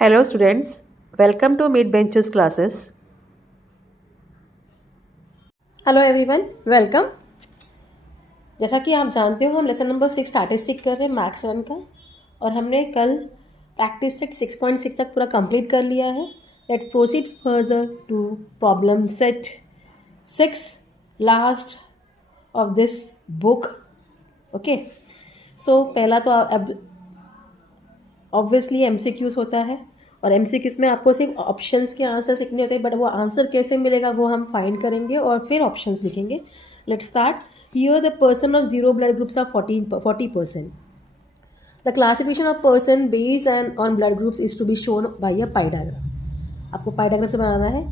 Hello students, welcome to Mid Benches classes. Hello everyone welcome. जैसा कि आप जानते हो हम लेसन नंबर 6 स्टैटिस्टिक कर रहे हैं मैथ्स 1 का, और हमने कल प्रैक्टिस सेट 6.6 तक पूरा कंप्लीट कर लिया है। Let proceed further to problem set 6, last of this book. Okay, so पहला तो अब ऑब्वियसली एमसीक्यूज होता है, और एमसीक्यूज में आपको सिर्फ ऑप्शंस के आंसर लिखने होते हैं, बट वो आंसर कैसे मिलेगा वो हम फाइंड करेंगे और फिर ऑप्शंस लिखेंगे। Let's start. Here the person of zero blood groups are 40%. The classification of person based and on blood groups is to be shown by a pie diagram. आपको पाई डायग्राम से बनाना है।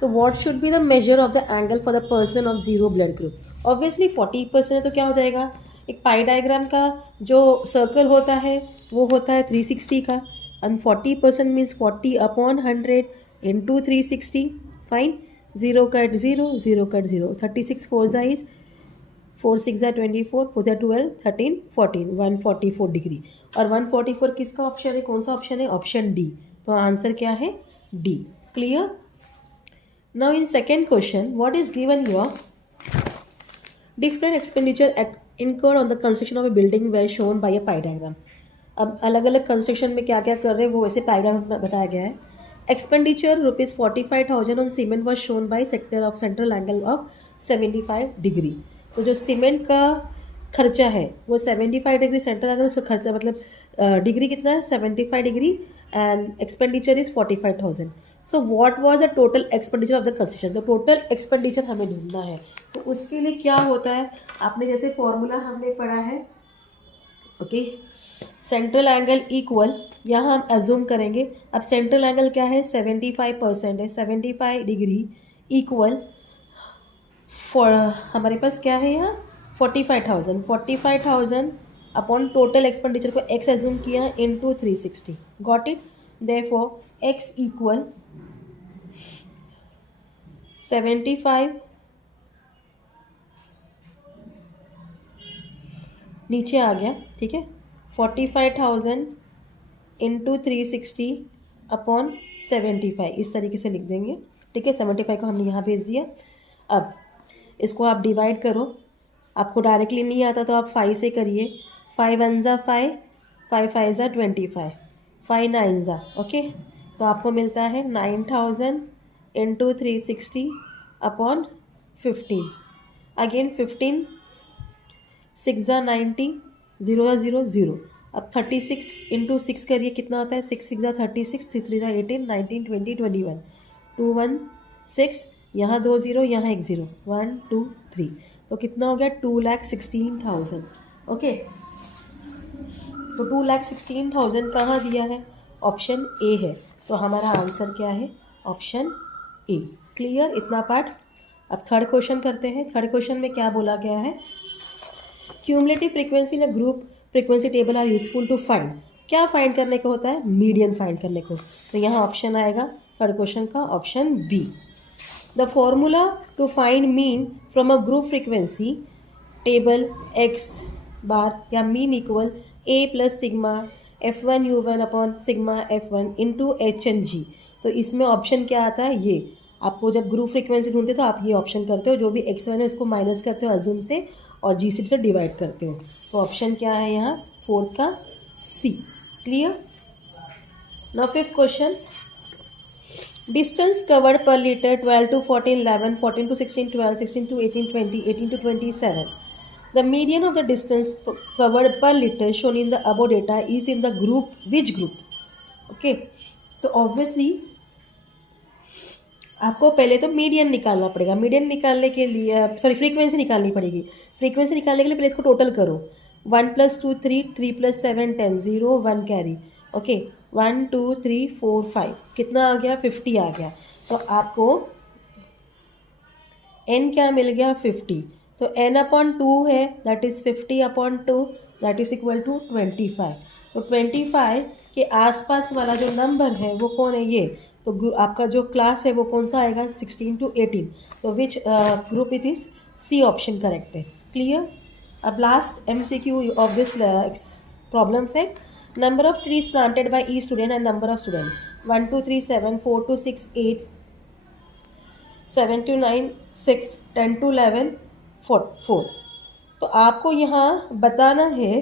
तो what should be the measure of the angle for the person of zero blood group. Obviously 40% है तो क्या हो जाएगा, एक पाई डायग्राम का जो सर्कल होता है वो होता है 360 का, and 40% means 40/100 into 360। Fine, 0 cut 0, 0 cut 0, 36 4 जाइज 4 6 24, 4 12 13 14, 144 degree. और 144 किसका ऑप्शन है, कौन सा ऑप्शन है, ऑप्शन डी। तो आंसर क्या है, D. Clear. Now in second question, what is given here, different expenditure incurred on the construction of a building were shown by a pie diagram. अब अलग अलग कंस्ट्रक्शन में क्या क्या कर रहे हैं वो वैसे पाइडायग्राम में बताया गया है। Expenditure ₹45,000 on cement was shown by sector of central angle of 75 degree. तो जो सीमेंट का खर्चा है वो 75 डिग्री सेंट्रल एंगल, उसका खर्चा मतलब डिग्री कितना है 75 degree, and expenditure is 45,000। So what was the total expenditure of the construction. तो टोटल एक्सपेंडिचर हमें ढूंढना है, तो उसके लिए क्या होता है, आपने जैसे फॉर्मूला हमने पढ़ा है। ओके, सेंट्रल एंगल इक्वल, यहाँ हम एज्यूम करेंगे। अब सेंट्रल एंगल क्या है, 75% है, 75 डिग्री इक्वल फॉर हमारे पास क्या है यहाँ 45,000 अपॉन टोटल एक्सपेंडिचर को एक्स एज्यूम किया into 360। Got it. Therefore x equal 75 नीचे आ गया, ठीक है, 45,000 इंटू 360 अपॉन 75, इस तरीके से लिख देंगे। ठीक है, 75 को हमने यहाँ भेज दिया। अब इसको आप डिवाइड करो, आपको डायरेक्टली नहीं आता तो आप 5 से करिए। 5 1 ज़ा 5, 5 5 ज़ा 25, 5 9 ज़ा, ओके। तो आपको मिलता है 9,000 इंटू 360 अपॉन 15, अगेन 15 6 ज़ा 90, 0 ज़ा 0 0। अब 36 इंटू 6 करिए, कितना होता है, 6 6 ज़ा 36, 6 3 ज़ा 18, 19 20 21, 2 1 6, यहाँ 2 0, यहाँ 1 0, 1 2 3, तो कितना हो गया 2,16,000। ओके, तो 2,16,000 कहाँ दिया है, ऑप्शन ए है। तो हमारा आंसर क्या है, ऑप्शन ए। क्लियर, इतना पार्ट। अब थर्ड क्वेश्चन करते हैं। थर्ड क्वेश्चन में क्या बोला गया है, cumulative frequency in a group frequency table are useful to find. क्या फाइंड करने को होता है, मीडियन फाइंड करने को। तो यहाँ ऑप्शन आएगा थर्ड क्वेश्चन का option B. The formula to find mean from a group frequency table X bar या mean equal A plus sigma F1 U1 upon sigma F1 into H N G. तो इसमें option क्या आता है, ये आपको जब ग्रुप फ्रीक्वेंसी ढूंढते हो तो आप ये ऑप्शन करते हो, जो भी x1 है उसको माइनस करते हो अजूम से और जी से डिवाइड करते हो। तो ऑप्शन क्या है यहाँ, फोर्थ का C. Clear. Now fifth question, distance covered पर litre 12 to 14 11, 14 to 16 12, 16 to 18 20, 18 to 27. The median of the distance covered per liter shown in the above data is in the group which group? Okay, तो obviously आपको पहले तो median निकालना पड़ेगा। Median निकालने के लिए फ्रीक्वेंसी निकालनी पड़ेगी। फ्रीक्वेंसी निकालने के लिए पहले इसको टोटल करो। 1 + 2 3, 3 + 7 10, 0 1 कैरी। ओके, 1 2 3 4 5, कितना आ गया, 50 आ गया। तो आपको n क्या मिल गया, 50। तो n अपॉन 2 है, that is 50 upon 2, that is equal to 25। तो 25 के आसपास वाला जो नंबर है वो कौन है, ये। तो आपका जो क्लास है वो कौन सा आएगा, 16 to 18। तो which group it is, C option correct है। क्लियर। अब last MCQ of this problem set, number of trees planted by each student and number of student 1 2 3 7 4 2 6 8 7 2 9 6 10 2 11 4। तो आपको यहाँ बताना है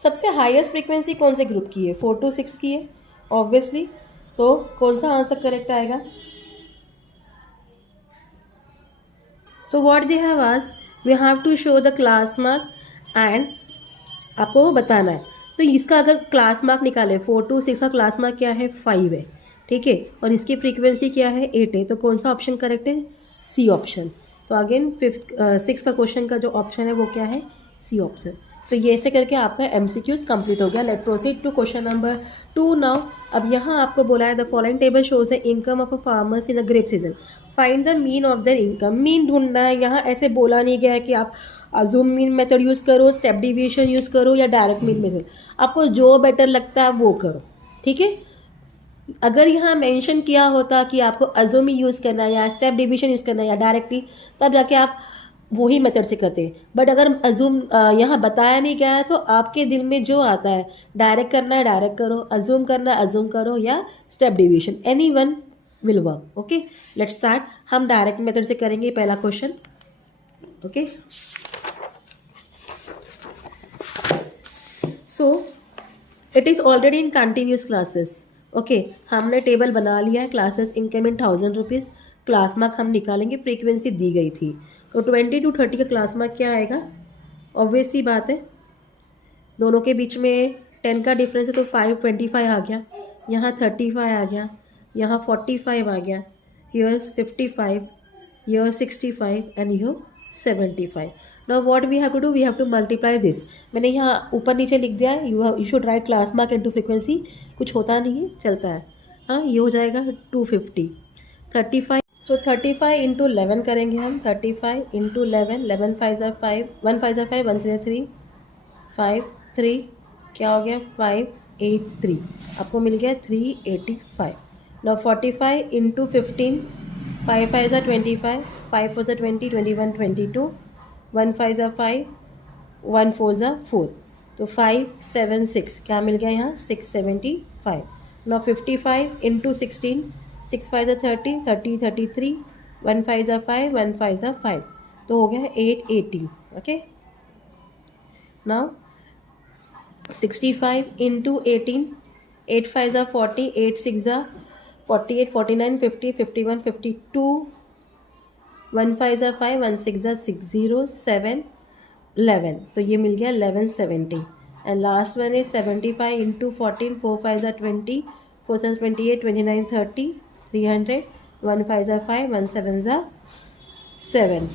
सबसे हाईएस्ट फ्रीक्वेंसी कौन से ग्रुप की है, 4 to 6 की है ऑब्वियसली। तो कौन सा आंसर करेक्ट आएगा? So what they have asked, we have to show the class mark and आपको बताना है। तो इसका अगर क्लास मार्क निकाले 4 to 6 का क्लास मार्क क्या है, 5 है, ठीक है, और इसकी फ्रीक्वेंसी क्या है, 8 है। तो कौन सा ऑप्शन करेक्ट है? C option. तो अगेन 6 का क्वेश्चन का जो ऑप्शन है वो क्या है, सी ऑप्शन। तो ये ऐसे करके आपका MCQs कंप्लीट हो गया। Let proceed to question number 2 now. अब यहाँ आपको बोला है the following table shows the income of a farmers in a grape season, find the mean of their income. Mean ढूंढना है। यहाँ ऐसे बोला नहीं गया है कि आप अजूम मीन मेथड यूज़ करो, स्टेप डिविएशन यूज़ करो या डायरेक्ट मीन मेथड, आपको जो बेटर लगता है वो करो, ठीक है। अगर यहाँ मेंशन किया होता कि आपको अजूम यूज़ करना है या स्टेप डिविएशन यूज़ करना है या डायरेक्टली, तब जाके आप वही मेथड से करते हैं। बट अगर अजूम यहाँ बताया नहीं गया है तो आपके दिल में जो आता है, डायरेक्ट करना है डायरेक्ट करो, अजूम करना है अजूम करो, या step deviation, any one will work. Okay, let's start. हम डायरेक्ट मेथड से करेंगे पहला question. Okay, so it is already in continuous classes. Okay, हमने टेबल बना लिया है। Classes income in 1000 rupees, class mark हम निकालेंगे, फ्रीक्वेंसी दी गई थी। तो 20 to 30 का क्लास मार्क क्या आएगा? ऑब्वियस सी बात है, दोनों के बीच में 10 का डिफरेंस है, तो 5 25 आ गया, यहाँ 35 आ गया, यहाँ 45 आ गया, here 55, here 65 and here 75। Now what we have to do, we have to multiply this. मैंने यहाँ ऊपर नीचे लिख दिया है, you should write class mark into frequency. कुछ होता नहीं है, चलता है। हाँ, ये हो जाएगा 250। 35, सो 35 इंटू 11 करेंगे हम। 35 इंटू 11, 11 5 ज़ा 5, 1 5 ज़ा 5, 1 3 3, 5 3, क्या हो गया, 583। आपको मिल गया 385। नाउ 45 इंटू 15, 5 5 ज़ा 25, 5 4 ज़ा 20, 21 22, 1 5 ज़ा 5, 1 4 ज़ा 4, तो 576, क्या मिल गया यहाँ, 675। नाउ 55 इंटू 16, 6 5 ज़ा 30, 30 33, 1 5 ज़ा 5, 1 5 ज़ा 5, तो हो गया 880। ओके, नाउ 65 इंटू 18, 8 5 ज़ा 40, 8 6 ज़ा 48, 49 50, 51 52, 1 5 ज़ा 5, 1 6 ज़ा 6, 0 7 11, तो ये मिल गया 1170। एंड लास्ट वन है 75 इंटू 14, 4 5 ज़ा 20, 4 7 28, 29 30, 300, 1 5 ज़ा 5, 1 7 ज़ा 7,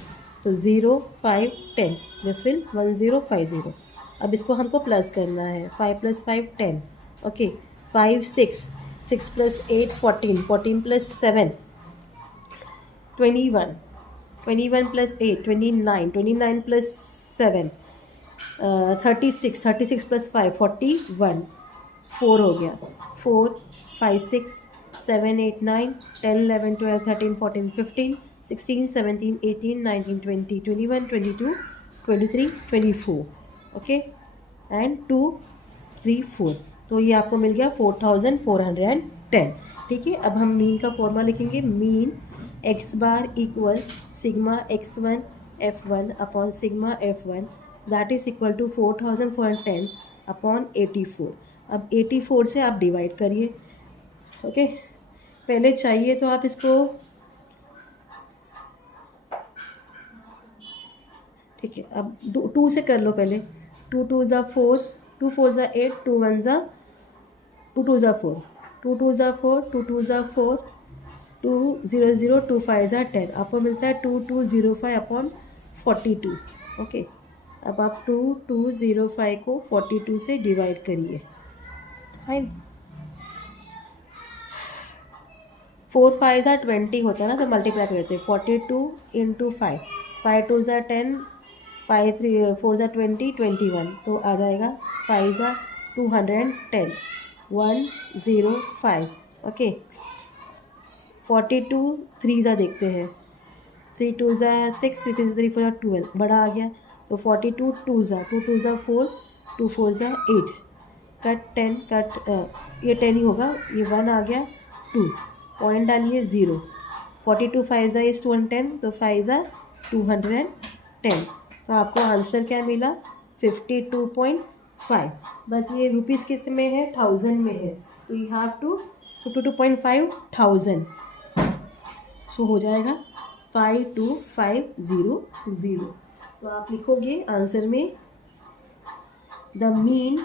तो 0 5 10, दिस विल 1050। अब इसको हमको प्लस करना है, 5 + 5 10। ओके, 5 6, 6 + 8 14, 14 + 7 21, 21 + 8 29, 29 + 7 36, 36 + 5 41, 4 हो गया, 4 5 6 7 8 9 10 11 12 13 14 15 16 17 18 19 20 21 22 23 24। ओके, एंड 2 3 4, तो ये आपको मिल गया 4410। ठीक है, अब हम मीन का फॉर्मूला लिखेंगे। Mean x bar equal sigma x1 f1 upon sigma f1, that is equal to 4410 upon 84। अब 84 से आप डिवाइड करिए। ओके, पहले चाहिए तो आप इसको, ठीक है, अब 2 से कर लो पहले। 2 2 ज़ा 4, 2 4 ज़ा 8, 2 1 ज़ा 2 2 ज़ा 4, 2 2 ज़ा 4, 2 2 ज़ा 4, 2 0 0, 2 5 ज़ा 10, आपको मिलता है 2205 अपॉन 42। ओके, अब आप 2205 को 42 से डिवाइड करिए। फाइन, 4 5 ज़ा 20 होता है ना, तो मल्टीप्लाई करते हैं। 42 इंटू 5, 5 2 ज़ा 10, 5 3 4 ज़ा 20 21, तो आ जाएगा 5 ज़ा 210 105। ओके, 42 3 ज़ा देखते हैं, 3 2 ज़ा 6, 3 3 3 4 12, बड़ा आ गया तो 42 2 ज़ा 2 2 ज़ा 4, 2 4 ज़ा 8, कट 10 कट ये 10 ही होगा, ये 1 आ गया 2, पॉइंट डालिए 0, 42 5 ज़ा इज़ 210, तो 5 ज़ा 210, तो आपको आंसर क्या मिला 52.5। बट ये रुपीज़ किस में है, 1000 में है, तो यू हैव टू 52.5,000, सो हो जाएगा 52500। तो आप लिखोगे आंसर में the mean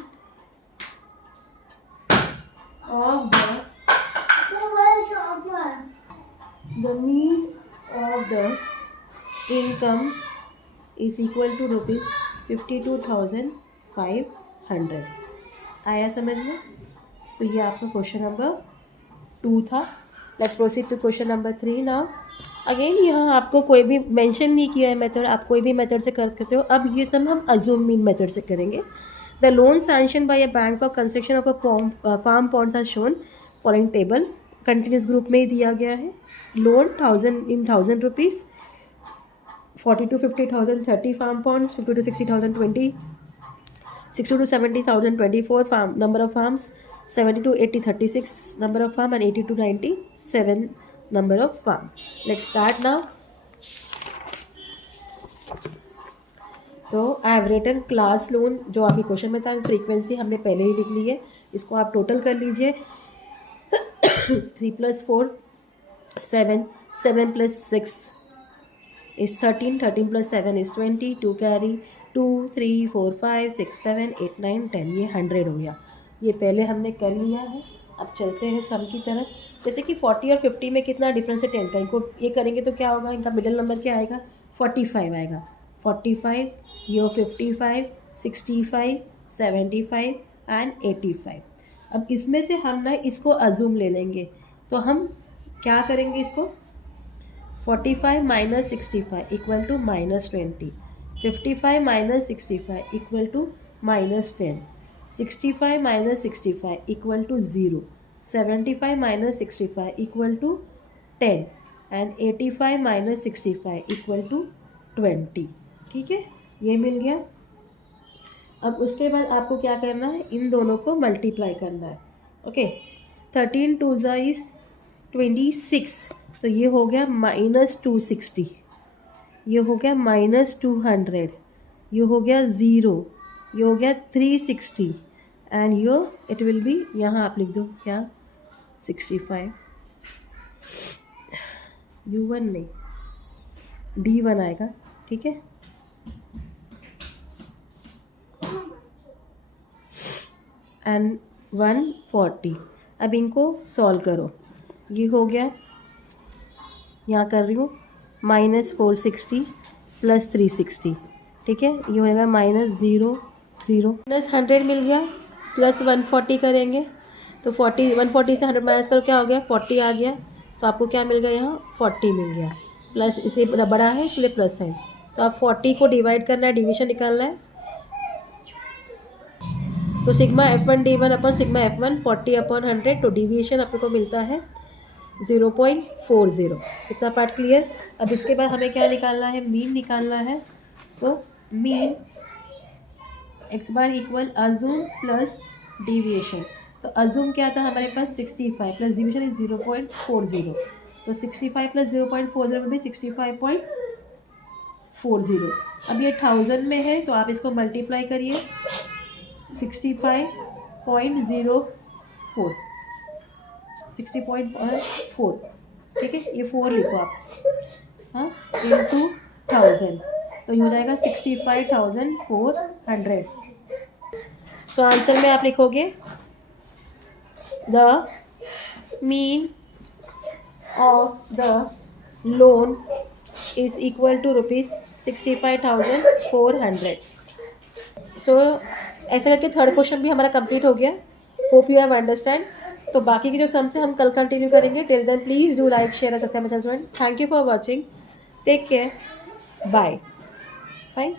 of the income is equal to rupees 52,500। आया समझ में? तो ये आपका क्वेश्चन नंबर 2 था। Let proceed to question number 3 now. Again यहाँ आपको कोई भी मेंशन नहीं किया है मेथड, आप कोई भी मेथड से कर सकते हो। अब ये सब हम अज्यूम मीन मेथड से करेंगे। The loan sanction by a bank for construction of a farm ponds are shown following table. Continuous group में ही दिया गया है। Loan 1000 rupees, 40 to 50,000 30 farm ponds, 50 to 60,000 20, 60 to 70,000 24 farm number of farms, 70 to 80 36 number of farm, and 80 to 90 7 number of farms. Let's start now. तो I have written class loan, जो आपके question में था, फ्रीक्वेंसी हमने पहले ही लिख ली है, इसको आप टोटल कर लीजिए। 3 + 4 7, 7 + 6 is 13, 13 + 7 is 20, 2 carry 2 3 4 5 6 7 8 9 10, ये 100 हो गया। ये पहले हमने कर लिया है। अब चलते हैं सम की तरफ। जैसे कि 40 और 50 में कितना डिफरेंस है 10 का, इनको ये करेंगे तो क्या होगा, इनका मिडिल नंबर क्या आएगा 45 आएगा। 45, ये 55 65 75 एंड 85। अब इसमें से हम ना इसको अज्यूम ले लेंगे, तो हम क्या करेंगे, इसको 45 - 65 equal to -20, 55 - 65 equal to -10, 65 - 65 equal to 0, 75 - 65 equal to 10 and 85 - 65 equal to 20। ठीक है, ये मिल गया। अब उसके बाद आपको क्या करना है, इन दोनों को मल्टीप्लाई करना है। ओके, 13 2 ज़ा इज़ 26, तो ये हो गया -260, ये हो गया -200, ये हो गया 0, ये हो गया 360 and yo it will be, यहाँ आप लिख दो क्या 65, U1 नहीं D1 आएगा। ठीक है, एंड 140। अब इनको सॉल्व करो, ये हो गया, यहाँ कर रही हूँ -460 + 360। ठीक है, ये होएगा -0 0, -100 मिल गया, प्लस 140 करेंगे तो 140 से 100 माइनस करो, क्या हो गया 40 आ गया, तो आपको क्या मिल गया, यहाँ 40 मिल गया। प्लस इसे बड़ा है इसलिए प्लस है, तो आप 40 को डिवाइड करना है, डिवीजन निकालना है, तो सिग्मा F1 D1 अपन सिग्मा F1 40/100, तो डिविएशन अपने को मिलता है 0.40। इतना पार्ट क्लियर। अब इसके बाद हमें क्या निकालना है, मीन निकालना है। तो mean x bar equal assume plus deviation. तो अजूम क्या था हमारे पास 65 प्लस डिविएशन इज 0.40, तो 65 + 0.40 में भी 65.40। अब ये 1000 में है, तो आप इसको मल्टीप्लाई करिए 65.04, 60.4। ठीक है, ये 4 लिखो आप, हाँ, × 1000, तो ये हो जाएगा 65,400। सो आंसर में आप लिखोगे the mean of the loan is equal to ₹65,400। So ऐसे करके थर्ड क्वेश्चन भी हमारा कंप्लीट हो गया। Hope you have understand. तो बाकी के जो सम्स हैं हम कल कंटिन्यू करेंगे। Till then please do like share and subscribe my channel. Thank you for watching, take care, bye, fine.